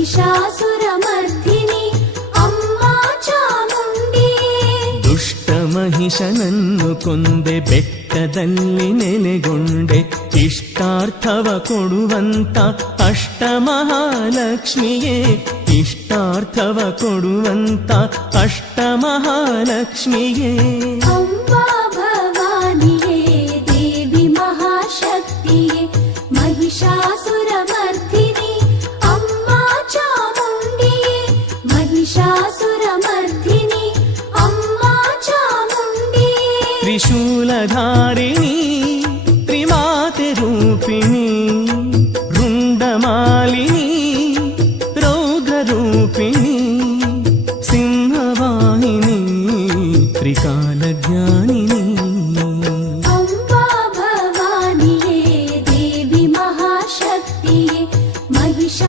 ಮಹಿಷಾಸುರಮರ್ಧಿನಿ ಅಮ್ಮ ಚಾಮುಂಡಿಯೇ. ದುಷ್ಟ ಮಹಿಷನನ್ನು ಕೊಂದೆ ಬೆಟ್ಟದಲ್ಲಿ ನೆಲೆಗೊಂಡೆ, ಇಷ್ಟಾರ್ಥವ ಕೊಡುವಂತ ಅಷ್ಟಮಹಾಲಕ್ಷ್ಮಿಯೇ, ಇಷ್ಟಾರ್ಥವ ಕೊಡುವಂತ ಅಷ್ಟಮಹಾಲಕ್ಷ್ಮಿಯೇ. ಅಂಬಾ ಭವಾನಿಯೇ ದೇವಿ ಮಹಾಶಕ್ತಿಯೇ, ಮಹಿಷಾಸುರಮರ್ಧಿನಿ ಅಮ್ಮ ಚಾಮುಂಡಿಯೇ, ಮಹಿಷಾಸುರಮರ್ಧಿನಿ ಅಮ್ಮ ಚಾಮುಂಡಿಯೇ. ತ್ರಿಶೂಲಧಾರಿ